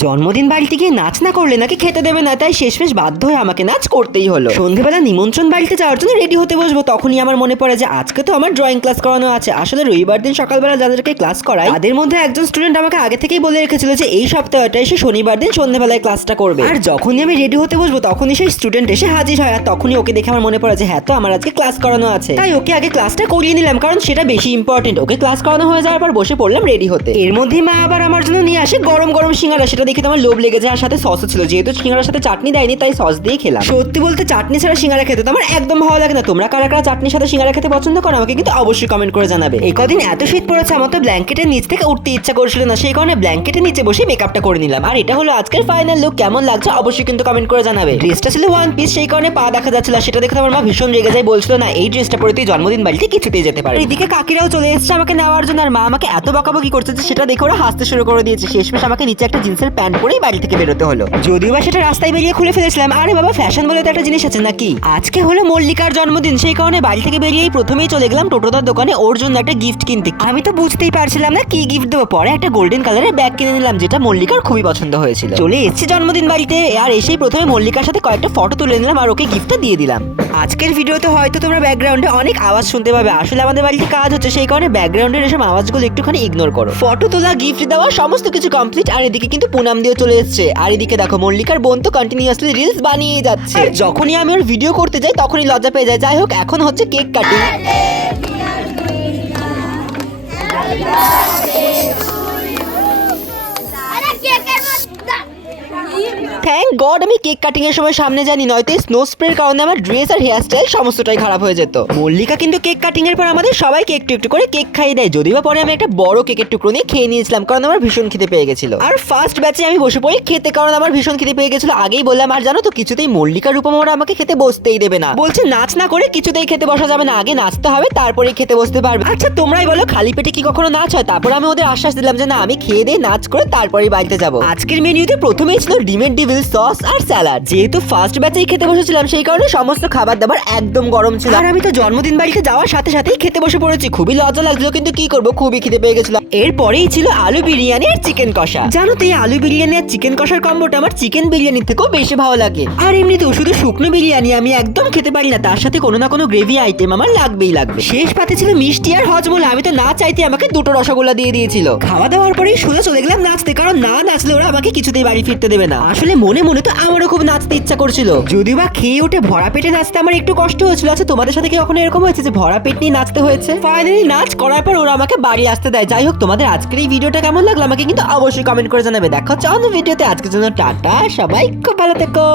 জন্মদিন বাড়িতে গিয়ে নাচ না করলে নাকি খেতে দেবে না, তাই শেষমেশ বাধ্য হয়ে আমাকে নাচ করতেই হলো। সন্ধ্যেবেলা নিমন্ত্রণ বাড়িতে যাওয়ার জন্য রেডি হতে বসবো, তখনই আমার মনে পড়ে যে আজকে তো আমার ড্রয়িং ক্লাস করানো আছে। আসলে রবিবার দিন সকালবেলা যাদেরকে ক্লাস করায় তাদের মধ্যে একজন স্টুডেন্ট আমাকে আগে থেকেই বলে রেখেছিল যে এই সপ্তাহটা এসে শনিবার দিন সন্ধ্যেবেলায় ক্লাসটা করবে। আর যখনই আমি রেডি হতে বসবো তখনই সেই স্টুডেন্ট এসে হাজির হয়, আর তখনই ওকে দেখে আমার মনে পড়ে যে হ্যাঁ তো আমার আজকে ক্লাস করানো আছে, তাই ওকে আগে ক্লাসটা করিয়ে নিলাম, কারণ সেটা বেশি ইম্পর্টেন্ট। ওকে ক্লাস করানো হয়ে যাওয়ার পর বসে পড়লাম রেডি হতে। এর মধ্যে মা আবার আমার জন্য নিয়ে আসে গরম গরম সিঙ্গারা, সেটা দেখে তো আমার লোভ লেগেছে। আর সাথে সস ছিল, যেহেতু সিঙ্গারার সাথে চাটনি দেয়নি তাই সস দিয়ে খেলাম। সত্যি বলতে চাটনি ছাড়া সিঙ্গারা খেতে তো আমার একদম ভালো লাগে না। তোমরা কারা কারা চাটনির সাথে সিঙ্গারা খেতে পছন্দ করো আমাকে কিন্তু অবশ্যই কমেন্ট করে জানাবে। এই কদিন এত শীত পড়েছে আমার তো ব্ল্যাঙ্কেটের নিচ থেকে উঠতে ইচ্ছা করছিল না, সেই কারণে ব্ল্যাঙ্কেটের নিচে বসে মেকআপটা করে নিলাম। আর এটা হলো আজকের ফাইনাল লুক। কেমন লাগছে অবশ্যই কিন্তু কমেন্ট করে জানাবে। ড্রেসটা ছিল ওয়ান পিস, সেই কারণে পা দেখা যাচ্ছিল, সেটা দেখে আমার মা ভীষণ রেগে যায়, বলছিল না এই ড্রেসটা পরে তুই জন্মদিন বাড়িতে কিছুতেই যেতে পারে। এদিকে কাকিরাও চলে এসেছে আমাকে নেওয়ার জন্য, আর মা আমাকে এত বকাবকি করছে যে সেটা দেখে ওরা হাসতে শুরু করে দিয়েছে। শেষমেশ আমাকে নিচে একটা জিন্সের প্যান্ট পরেই বাড়ি থেকে বেরোতে হলো, যদিও বা সেটা রাস্তায় বেরিয়ে খুলে ফেলেছিলাম। আরে বাবা, ফ্যাশন বলে তো একটা জিনিস আছে নাকি। আজকে হলো মল্লিকার জন্মদিন, সেই কারণে বাড়ি থেকে বেরিয়েই প্রথমেই চলে গেলাম টোটোদার দোকানে ওর জন্য একটা গিফট কিনতে। আমি তো বুঝতেই পারছিলাম না কি গিফট দেবো, পরে একটা গোল্ডেন কালারের ব্যাগ কিনে নিলাম, যেটা মল্লিকার খুবই পছন্দ হয়েছিল। চলে এসেছি জন্মদিন বাড়িতে, আর এসেই প্রথমে মল্লিকার সাথে কয়েকটা ফটো তুলে নিলাম আর ওকে গিফটটা দিয়ে দিলাম। আজকের ভিডিওতে হয়তো তোমরা ব্যাকগ্রাউন্ডে অনেক আওয়াজ শুনতে পাবে, আসলে আমাদের বাড়িতে কাজ হচ্ছে, সেই কারণে ব্যাকগ্রাউন্ডের এসব আওয়াজগুলো একটুখানি ইগনোর করো। ফটো তোলা, গিফট দেওয়া সমস্ত কিছু কমপ্লিট। আর এদিকে কিন্তু পুনাম দিয়েও চলে এসেছে। আর এদিকে দেখো মল্লিকার বোন তো কন্টিনিউয়াসলি রিলস বানিয়ে যাচ্ছে। আর যখনই আমি ওর ভিডিও করতে যাই তখনই লজ্জা পেয়ে যায়। যাই হোক, এখন হচ্ছে কেক কাটিং। থ্যাংক গড আমি কেক কাটিং এর সময় সামনে জানি, নয়তো স্নো স্প্রের কারণে আমার ড্রেস আর হেয়ার স্টাইল সমস্তটাই খারাপ হয়ে যেত। মল্লিকা কিন্তু কেক কাটিং এর পর আমাদের সবাইকে একটু একটু করে কেক খাইয়ে দেয়, যদিও পরে আমি একটা বড় কেকের টুকরো নিয়ে খেয়ে নিয়েছিলাম, কারণ আমার ভীষণ খিদে পেয়ে গেছিল। আর ফার্স্ট ব্যাচে আমি বসে পড়ি খেতে, কারণ আমার ভীষণ খিদে পেয়ে গেছিল আগেই বললাম। আর জানো তো কিছুতেই মল্লিকা রূপম ওরা আমাকে খেতে বসতেই দেবে না, বলছে নাচ না করে কিছুতেই খেতে বসা যাবে না, আগে নাচতে হবে তারপরেই খেতে বসতে পারবে। আচ্ছা তোমরাই বলো, খালি পেটে কি কখনো নাচ হয়? তারপর আমি ওদের আশ্বাস দিলাম যে না, আমি খেয়ে দিয়ে নাচ করে তারপরেই বাড়িতে যাবো। আজকের মেনুতে প্রথমেই ছিল ডিমের ডিভিল সস আর স্যালাড। যেহেতু ফার্স্ট ব্যাচেই খেতে বসেছিলাম সেই কারণে সমস্ত খাবার দাবার একদম গরম ছিল। আর আমি তো জন্মদিন বাড়িতে যাওয়ার সাথে সাথেই খেতে বসে পড়েছি। খুবই লজ্জা লাগছিল, কিন্তু কি করবো, খুবই খিদে পেয়ে গেছিল। এরপরেই ছিল আলু বিরিয়ানি আর চিকেন কষা। জানো তো এই আলু বিরিয়ানি আর চিকেন কষার কম্বোটা আমার চিকেন বিরিয়ানির থেকেও বেশি ভালো লাগে। আর এমনিতেও শুধু শুকনো বিরিয়ানি আমি একদম খেতে পারি না, তার সাথে কোনো না কোনো গ্রেভি আইটেম আমার লাগবেই লাগবে। শেষ পাতে ছিল মিষ্টি আর হজমোলা, আমি তো না চাইতে আমাকে দুটো রসগোল্লা দিয়ে দিয়েছিল। খাওয়া দাওয়ার পরেই সোজা চলে গেলাম নাচতে, কারণ না নাচলে ওরা আমাকে কিছুতেই বাড়ি ফিরতে দেবে না। আসলে মনে মনে তো আমারও খুব নাচতে ইচ্ছা করছিল, যদিও বা খেয়ে উঠে ভরা পেটে নাচতে আমার একটু কষ্ট হয়েছিল। আচ্ছা তোমাদের সাথে কি কখনো এরকম হয়েছে যে ভরা পেট নিয়ে নাচতে হয়েছে? ফাইনালি নাচ করার পর ওরা আমাকে বাড়ি আসতে দেয়। যাই হোক, তোমাদের আজকের এই ভিডিওটা কেমন লাগলো আমাকে কিন্তু অবশ্যই কমেন্ট করে জানাবে। দেখা হচ্ছে অন্য ভিডিওতে। আজকের জন্য টাটা, সবাই খুব ভালো থেকো।